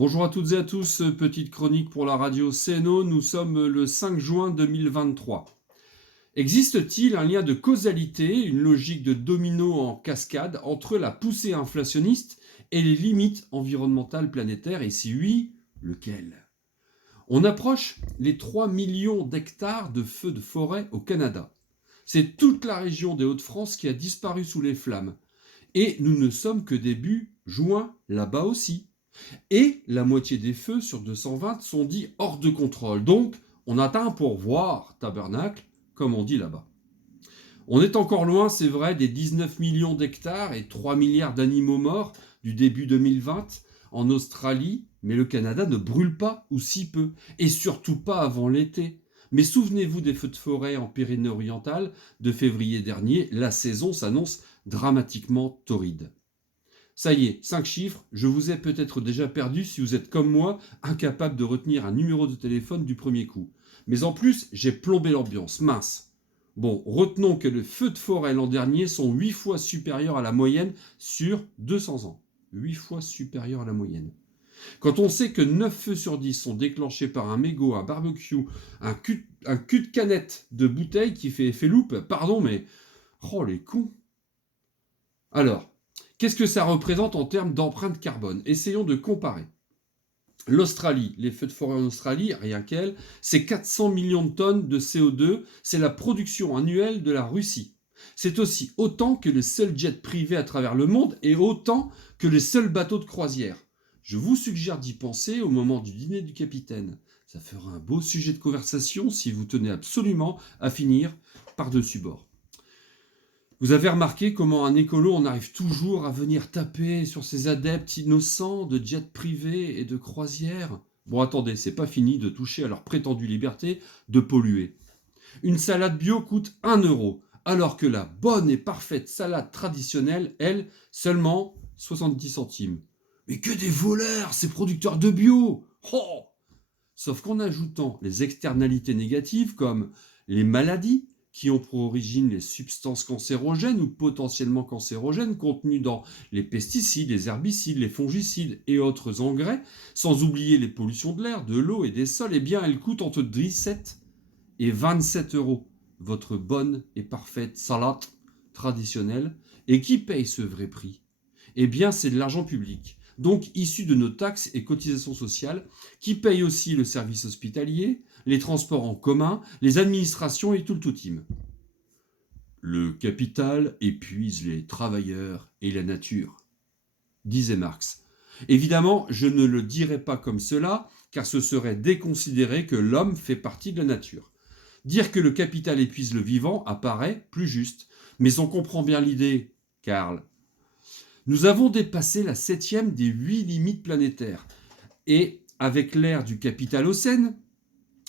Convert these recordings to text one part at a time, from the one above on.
Bonjour à toutes et à tous, petite chronique pour la radio CNO, nous sommes le 5 juin 2023. Existe-t-il un lien de causalité, une logique de domino en cascade entre la poussée inflationniste et les limites environnementales planétaires, et si oui, lequel? On approche les 3 millions d'hectares de feux de forêt au Canada. C'est toute la région des Hauts-de-France qui a disparu sous les flammes. Et nous ne sommes que début juin là-bas aussi. Et la moitié des feux sur 220 sont dits hors de contrôle. Donc, on atteint un pourvoir, tabernacle, comme on dit là-bas. On est encore loin, c'est vrai, des 19 millions d'hectares et 3 milliards d'animaux morts du début 2020 en Australie, mais le Canada ne brûle pas, ou si peu, et surtout pas avant l'été. Mais souvenez-vous des feux de forêt en Pyrénées-Orientales de février dernier, la saison s'annonce dramatiquement torride. Ça y est, 5 chiffres, je vous ai peut-être déjà perdu si vous êtes comme moi, incapable de retenir un numéro de téléphone du premier coup. Mais en plus, j'ai plombé l'ambiance, mince. Bon, retenons que les feux de forêt l'an dernier sont 8 fois supérieurs à la moyenne sur 200 ans. 8 fois supérieurs à la moyenne. Quand on sait que 9 feux sur 10 sont déclenchés par un mégot, un barbecue, un cul de canette de bouteille qui fait effet loupe, pardon, mais... Oh les cons. Alors, qu'est-ce que ça représente en termes d'empreinte carbone? Essayons de comparer. L'Australie, les feux de forêt en Australie, rien qu'elle, c'est 400 millions de tonnes de CO2, c'est la production annuelle de la Russie. C'est aussi autant que les seuls jets privés à travers le monde et autant que les seuls bateaux de croisière. Je vous suggère d'y penser au moment du dîner du capitaine. Ça fera un beau sujet de conversation si vous tenez absolument à finir par-dessus bord. Vous avez remarqué comment un écolo en arrive toujours à venir taper sur ses adeptes innocents de jets privés et de croisières? Bon, attendez, c'est pas fini de toucher à leur prétendue liberté de polluer. Une salade bio coûte 1 euro, alors que la bonne et parfaite salade traditionnelle, elle, seulement 70 centimes. Mais que des voleurs, ces producteurs de bio! Oh! Sauf qu'en ajoutant les externalités négatives comme les maladies qui ont pour origine les substances cancérogènes ou potentiellement cancérogènes contenues dans les pesticides, les herbicides, les fongicides et autres engrais, sans oublier les pollutions de l'air, de l'eau et des sols, eh bien elles coûtent entre 17 et 27 euros. Votre bonne et parfaite salade traditionnelle. Et qui paye ce vrai prix? Eh bien, c'est de l'argent public, donc issu de nos taxes et cotisations sociales, qui paye aussi le service hospitalier, les transports en commun, les administrations et tout le tout-team. Le capital épuise les travailleurs et la nature, disait Marx. Évidemment, je ne le dirais pas comme cela, car ce serait déconsidérer que l'homme fait partie de la nature. Dire que le capital épuise le vivant apparaît plus juste, mais on comprend bien l'idée, Karl. Nous avons dépassé la 7e des 8 limites planétaires. Et avec l'ère du capitalocène,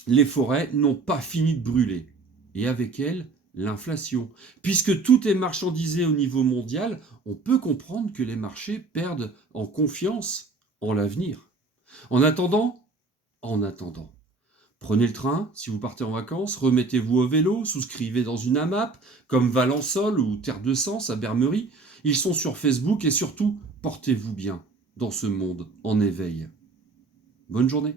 les forêts n'ont pas fini de brûler. Et avec elles, l'inflation. Puisque tout est marchandisé au niveau mondial, on peut comprendre que les marchés perdent en confiance en l'avenir. En attendant, en attendant, prenez le train si vous partez en vacances, remettez-vous au vélo, souscrivez dans une AMAP comme Valençol ou Terre de Sens à Bermerie. Ils sont sur Facebook et surtout, portez-vous bien dans ce monde en éveil. Bonne journée.